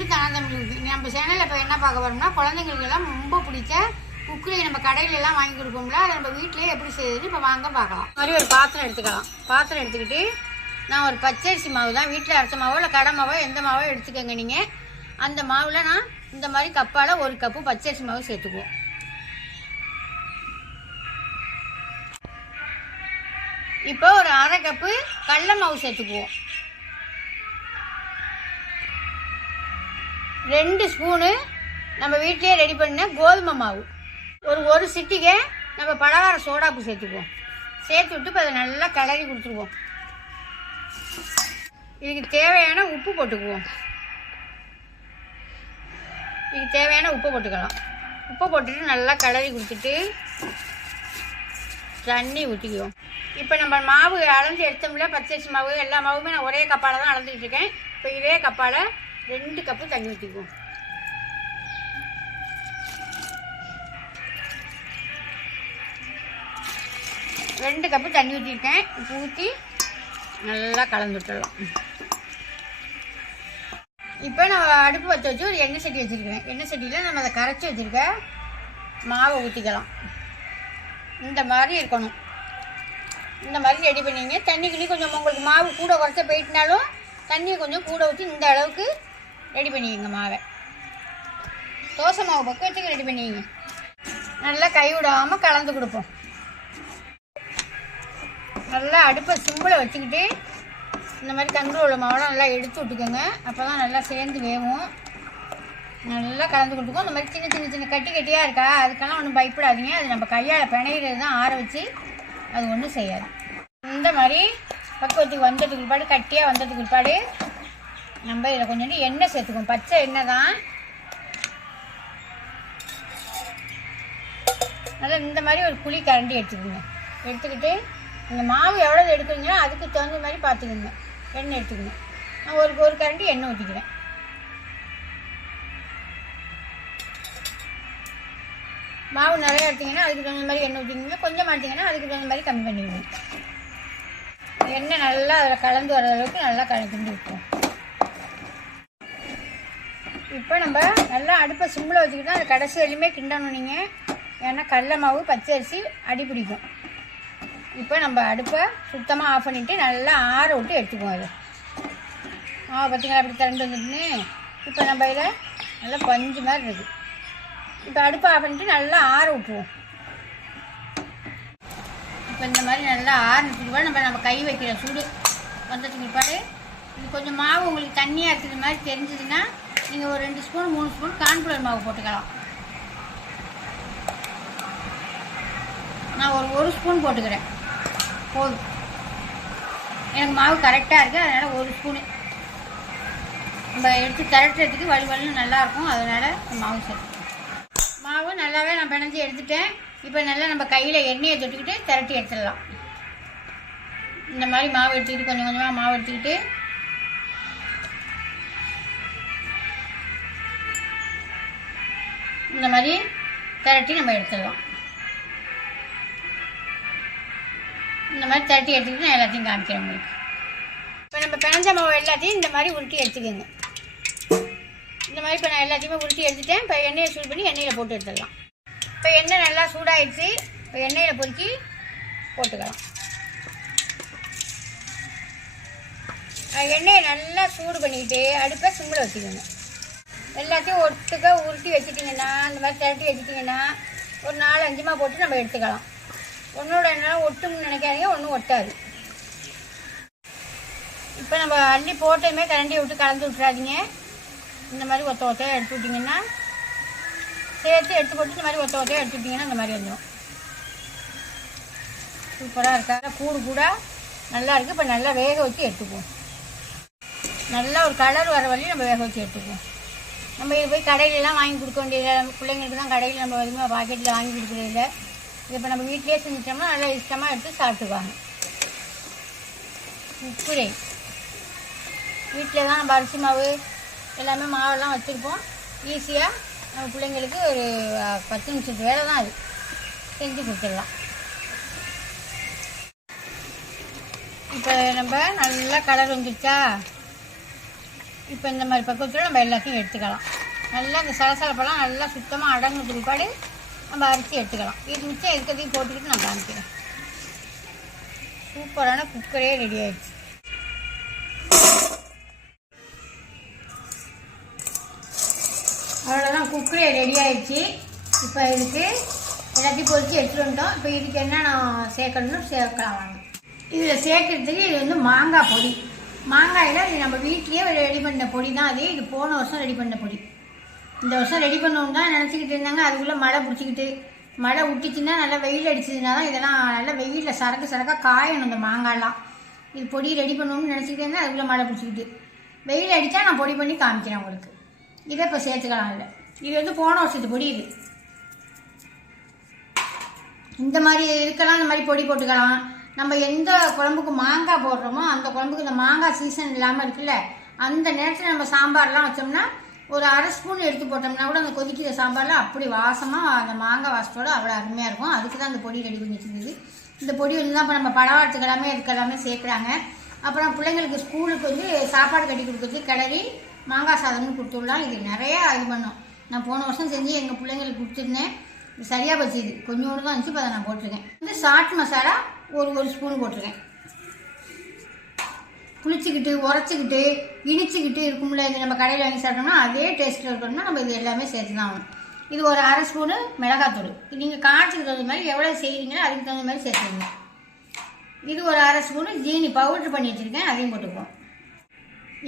Welcome to இருக்குது நம்ம சேனலில் இப்போ என்ன பார்க்க வரோம்னா குழந்தைங்களுக்கு எல்லாம் ரொம்ப பிடிச்ச குக்குரை நம்ம கடையிலலாம் வாங்கி கொடுப்போம்ல. அதை நம்ம வீட்டிலேயே எப்படி செய்யுதுன்னு இப்போ வாங்க பார்க்கலாம். இந்த மாதிரி ஒரு பாத்திரம் எடுத்துக்கலாம். பாத்திரம் எடுத்துக்கிட்டு நான் ஒரு பச்சரிசி மாவு தான் வீட்டில் அரைச்ச மாவோ இல்லை கடை மாவோ எந்த மாவோ எடுத்துக்கோங்க நீங்கள் அந்த மாவில் நான் இந்த மாதிரி கப்பால் ஒரு கப்பு பச்சரிசி மாவு சேர்த்துக்குவோம். இப்போ ஒரு அரை கப்பு கடல மாவு சேர்த்துக்குவோம். ரெண்டு ஸ்பூனு நம்ம வீட்டிலே ரெடி பண்ண கோதுமை மாவு. ஒரு ஒரு சிட்டிகை நம்ம பலகார சோடாப்பு சேர்த்துக்குவோம். சேர்த்து விட்டு இப்போ அதை நல்லா கலரி கொடுத்துருவோம். இதுக்கு தேவையான உப்பு போட்டுக்குவோம். இதுக்கு தேவையான உப்பு போட்டுக்கலாம். உப்பு போட்டுட்டு நல்லா கலரி கொடுத்துட்டு தண்ணி ஊற்றிக்குவோம் இப்போ நம்ம மாவு அளந்து எடுத்தோம்ல பச்சரிசி மாவு எல்லா மாவுமே நான் ஒரே கப்பால் தான் அளந்துக்கிட்டு இருக்கேன். இப்போ இதே கப்பால் ரெண்டு கப்பு தண்ணி ஊற்றிக்குவோம் ரெண்டு கப்பு தண்ணி ஊற்றிருக்கேன் ஊற்றி நல்லா கலந்து விட்டுடலாம். இப்போ நான் அடுப்பு பற்ற வச்சு ஒரு எண்ணெய் சட்டி வச்சுருக்கேன் எண்ணெய் சட்டியில் நம்ம அதை கரைச்சி வச்சுருக்க மாவை ஊற்றிக்கலாம் இந்த மாதிரி இருக்கணும். இந்த மாதிரி ரெடி பண்ணிங்க. தண்ணி கிளி கொஞ்சம் உங்களுக்கு மாவு கூட குறைச்ச போயிட்டுனாலும் தண்ணியை கொஞ்சம் கூட ஊற்றி இந்த அளவுக்கு ரெடி பண்ணிக்கங்க மாவை. தோசை மாவு பக்குவத்துக்கு ரெடி பண்ணிக்கங்க. நல்லா கைவிடாமல் கலந்து கொடுப்போம். நல்லா அடுப்பை சிம்பிளை வச்சுக்கிட்டு இந்த மாதிரி தண்டு உள்ள மாவெல்லாம் நல்லா எடுத்து விட்டுக்கோங்க. அப்போ தான் நல்லா சேர்ந்து வேகும் நல்லா கலந்து கொடுத்துக்கோ இந்த மாதிரி சின்ன சின்ன சின்ன கட்டி கட்டியாக இருக்கா? அதுக்கெல்லாம் ஒன்றும் பயப்படாதீங்க. அது நம்ம கையால் பிணையிறது தான் ஆற வச்சு அது ஒன்றும் செய்யாது. இந்த மாதிரி பக்குவத்துக்கு வந்ததுக்கு பிற்பாடு கட்டியாக வந்ததுக்கு பிற்பாடு நம்ம இதில் கொஞ்சோண்டு எண்ணெய் சேர்த்துக்குவோம். பச்சை எண்ணெய் தான் நல்லா இந்த மாதிரி ஒரு புளி கரண்டி எடுத்துக்கோங்க. எடுத்துக்கிட்டு இந்த மாவு எவ்வளோ எடுக்கிறீங்களோ அதுக்கு தகுந்த மாதிரி பார்த்துக்கோங்க. எண்ணெய் எடுத்துக்கணும் நான் ஒரு ஒரு கரண்டி எண்ணெய் ஊற்றிக்கிறேன் மாவு நிறைய எடுத்தீங்கன்னா அதுக்கு தகுந்த மாதிரி எண்ணெய் ஊற்றிக்கிங்க கொஞ்சம் மாட்டிங்கன்னா அதுக்கு தகுந்த மாதிரி கம்மி பண்ணிக்கணும் எண்ணெய் நல்லா அதில் கலந்து வர அளவுக்கு நல்லா கலந்து விட்டுருவோம் இப்போ நம்ம நல்லா அடுப்பை சிம்மில் வச்சுக்கிட்டு அது கடைசி வரையுமே கிண்டணும் நீங்கள் ஏன்னா கடல மாவு பச்சரிசி அடி பிடிக்கும். இப்போ நம்ம அடுப்பை சுத்தமாக ஆஃப் பண்ணிவிட்டு நல்லா ஆற விட்டு எடுத்துக்குவோம் அது மாவு பார்த்தீங்களா அப்படி திறந்து வந்துட்டுன்னு இப்போ நம்ம இதில் நல்லா பஞ்சு மாதிரி இருக்குது இப்போ அடுப்பை ஆஃப் பண்ணிட்டு நல்லா ஆற விட்டுருவோம். இப்போ இந்த மாதிரி நல்லா ஆறுனதுக்கு நம்ம நம்ம கை வைக்கிற சூடு வந்ததுக்கு பிற்பாடு இது கொஞ்சம் மாவு உங்களுக்கு தண்ணியாக இருக்கிற மாதிரி தெரிஞ்சதுன்னா நீங்கள் ஒரு ரெண்டு ஸ்பூன் மூணு ஸ்பூன் கார்ன்ஃப்ளவர் மாவு போட்டுக்கலாம். நான் ஒரு ஒரு ஸ்பூன் போட்டுக்கிறேன். போதும். எனக்கு மாவு கரெக்டாக இருக்குது அதனால் ஒரு ஸ்பூனு. நம்ம எடுத்து திரட்டுறதுக்கு வலி வலின்னு நல்லாயிருக்கும் அதனால் மாவு சரி மாவு நல்லாவே நான் பிணைஞ்சி எடுத்துட்டேன். இப்போ நல்லா நம்ம கையில் எண்ணெயை தொட்டுக்கிட்டு திரட்டி எடுத்துடலாம். இந்த மாதிரி மாவு எடுத்துக்கிட்டு கொஞ்சம் கொஞ்சமாக மாவு எடுத்துக்கிட்டு இந்த மாதிரி திரட்டி நம்ம எடுத்துடலாம். இந்த மாதிரி திரட்டி எடுத்துக்கிட்டு நான் எல்லாத்தையும் காமிக்கிறேன் உங்களுக்கு. இப்போ நம்ம பிணைஞ்ச மாவு எல்லாத்தையும் இந்த மாதிரி உருட்டி எடுத்துக்கோங்க. இந்த மாதிரி இப்போ நான் எல்லாத்தையுமே உருட்டி எடுத்துட்டேன். இப்போ எண்ணெயை சூடு பண்ணி எண்ணெயில் போட்டு எடுத்துடலாம். இப்போ எண்ணெய் நல்லா சூடாயிடுச்சு. இப்போ எண்ணெயில் பொறுக்கி போட்டுக்கலாம். எண்ணெயை நல்லா சூடு பண்ணிக்கிட்டு அடுப்பை சிம்மில் வச்சுக்கோங்க. எல்லாத்தையும் ஒட்டுக்க உருட்டி வச்சுட்டிங்கன்னா இந்த மாதிரி திரட்டி வச்சுட்டிங்கன்னா ஒரு நாலு அஞ்சுமா போட்டு நம்ம எடுத்துக்கலாம். ஒன்றோட எண்ணெய் ஒட்டும்னு நினைக்காதீங்க ஒன்றும் ஒட்டாது. இப்போ நம்ம அள்ளி போட்டதுமே கரண்டியை விட்டு கலந்து விட்றாதீங்க இந்த மாதிரி ஒத்த ஒத்தையாக எடுத்து விட்டிங்கன்னா சேர்த்து எடுத்து போட்டு இந்த மாதிரி ஒத்த ஒத்தையாக எடுத்து விட்டிங்கன்னா இந்த மாதிரி வந்துடும் சூப்பராக இருக்கா? கூடு கூட நல்லா இருக்குது இப்போ நல்லா வேக வச்சு எடுத்துக்குவோம். நல்லா ஒரு கலர் வர வரையும் நம்ம வேக வச்சு எடுத்துக்குவோம். நம்ம போய் கடையிலலாம் வாங்கி கொடுக்க வேண்டியதில்லை. பிள்ளைங்களுக்கு தான் கடையில் நம்ம அதிகமாக பாக்கெட்டில் வாங்கி கொடுக்குறது இல்லை இது இப்போ நம்ம வீட்டிலேயே செஞ்சிட்டோம்னா நல்லா இஷ்டமாக எடுத்து சாப்பிட்டுக்குவாங்க. உப்புரை வீட்டில் தான் நம்ம அரிசி மாவு எல்லாமே மாவெல்லாம் வச்சுருப்போம். ஈஸியாக நம்ம பிள்ளைங்களுக்கு ஒரு பத்து நிமிஷத்து வேலை தான் அது. செஞ்சு கொடுத்துடலாம். இப்போ நம்ம நல்லா கலர் வந்துருச்சா? இப்போ இந்த மாதிரி பக்குவத்தில் நம்ம எல்லாத்தையும் எடுத்துக்கலாம். நல்லா இந்த சலசலப்பெல்லாம் நல்லா சுத்தமாக அடங்கு பிற்பாடு நம்ம அரிசி எடுத்துக்கலாம். இது மிச்சம் இருக்கிறதையும் போட்டுக்கிட்டு நான் காமிக்கிறேன். சூப்பரான குக்கரே ரெடி ஆயிடுச்சு. அவ்வளோதான் குக்கரே ரெடி ஆயிடுச்சு. இப்போ இதுக்கு எல்லாத்தையும் பொறிச்சு எடுத்துகிட்டு வந்துட்டோம். இப்போ இதுக்கு என்ன நான் சேர்க்கணும்னு சேர்க்கலாம் வாங்க. இதில் சேர்க்கறதுக்கு இது வந்து மாங்காய் பொடி. மாங்காயில் இது நம்ம வீட்லேயே ரெடி பண்ண பொடி தான். அது இது போன வருஷம் ரெடி பண்ண பொடி. இந்த வருஷம் ரெடி பண்ணணும் தான் நினச்சிக்கிட்டு இருந்தாங்க. அதுக்குள்ளே மழை பிடிச்சிக்கிட்டு மழை விட்டுச்சுன்னா நல்லா வெயில் அடிச்சதுனா தான் இதெல்லாம் நல்லா வெயிலில் சரக்கு சரக்காக காயணும் இந்த மாங்காய்லாம். இது பொடி ரெடி பண்ணணும்னு நினச்சிக்கிட்டு இருந்தேன் அதுக்குள்ளே மழை பிடிச்சிக்கிட்டு. வெயில் அடித்தா நான் பொடி பண்ணி காமிக்கிறேன் உங்களுக்கு. இதை இப்போ சேர்த்துக்கலாம் இல்லை இது வந்து போன வருஷத்து பொடி இது. இந்த மாதிரி இருக்கலாம் இந்த மாதிரி பொடி போட்டுக்கலாம். நம்ம எந்த குழம்புக்கு மாங்காய் போடுறோமோ அந்த குழம்புக்கு இந்த மாங்காய் சீசன் இல்லாமல் இருக்குல்ல அந்த நேரத்தில் நம்ம சாம்பார்லாம் வச்சோம்னா ஒரு அரை ஸ்பூன் எடுத்து போட்டோம்னா கூட அந்த கொதிக்கிற சாம்பாரில் அப்படி வாசமாக அந்த மாங்காய் வாசத்தோடு அவ்வளோ அருமையாக இருக்கும். அதுக்கு தான் அந்த பொடி ரெடி பண்ணி வச்சுருந்தது. இந்த பொடி வந்து தான் இப்போ நம்ம பலவாரத்துக்கு எல்லாமே இதுக்கு எல்லாமே சேர்க்குறாங்க. அப்புறம் பிள்ளைங்களுக்கு ஸ்கூலுக்கு வந்து சாப்பாடு கட்டி கொடுக்குறது கிளறி மாங்காய் சாதம்னு கொடுத்துடலாம் இது நிறையா இது பண்ணோம். நான் போன வருஷம் செஞ்சு எங்கள் பிள்ளைங்களுக்கு கொடுத்துருந்தேன். இது சரியாக போச்சு. இது கொஞ்சோண்டு தான் இருந்துச்சு இப்போ அதை நான் போட்டிருக்கேன். வந்து சாட் மசாலா ஒரு ஒரு ஸ்பூன் போட்டிருக்கேன். புளிச்சிக்கிட்டு உரைச்சிக்கிட்டு இனிச்சிக்கிட்டு இருக்கும்ல இது நம்ம கடையில் வாங்கி சாப்பிட்டோம்னா அதே டேஸ்ட்டில் இருக்கணும்னா நம்ம இது எல்லாமே சேர்த்து தான் ஆகணும். இது ஒரு அரை ஸ்பூனு மிளகாத்தூள். நீங்கள் காய்ச்சிக்கு தகுந்த மாதிரி எவ்வளோ செய்கிறீங்களோ அதுக்கு தகுந்த மாதிரி சேர்த்துக்கோங்க. இது ஒரு அரை ஸ்பூனு ஜீனி பவுட்ரு பண்ணி வச்சுருக்கேன். அதையும் போட்டுக்குவோம்.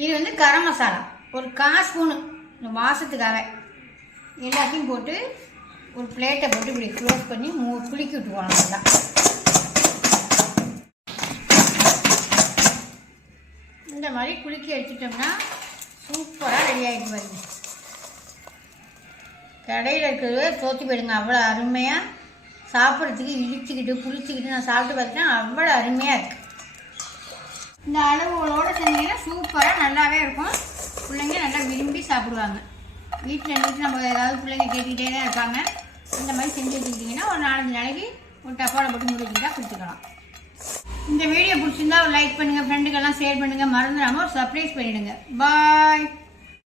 இது வந்து கரம் மசாலா ஒரு கா ஸ்பூனு இந்த வாசத்துக்காக. எல்லாத்தையும் போட்டு ஒரு பிளேட்டை போட்டு இப்படி க்ளோஸ் பண்ணி மூ குலுக்கி விட்டுருவோம் நல்லா இந்த மாதிரி குலுக்கி வச்சுட்டோம்னா சூப்பராக ரெடி ஆகிட்டு வருது கடையில் இருக்கிறது தோற்றி போயிடுங்க. அவ்வளோ அருமையாக சாப்பிட்றதுக்கு இழிச்சிக்கிட்டு புளிச்சிக்கிட்டு நான் சாப்பிட்டு பார்த்தேன் அவ்வளோ அருமையாக இருக்குது இந்த அளவுகளோடு செஞ்சீங்கன்னா சூப்பராக நல்லாவே இருக்கும். பிள்ளைங்க நல்லா விரும்பி சாப்பிடுவாங்க. வீட்டில் இருந்துட்டு நம்ம ஏதாவது பிள்ளைங்க கேட்டுக்கிட்டே தான் இருப்பாங்க. இந்த மாதிரி செஞ்சு வச்சுக்கிட்டிங்கன்னா ஒரு நாலஞ்சு நாளைக்கு ஒரு டப்பாவில் போட்டு முடிச்சுக்கிட்டா கொடுத்துக்கலாம். இந்த வீடியோ பிடிச்சிருந்தா ஒரு லைக் பண்ணுங்கள் ஃப்ரெண்டுக்கெல்லாம் ஷேர் பண்ணுங்கள் மறந்துடாமல் ஒரு சர்ப்ரைஸ் பண்ணிவிடுங்க பாய்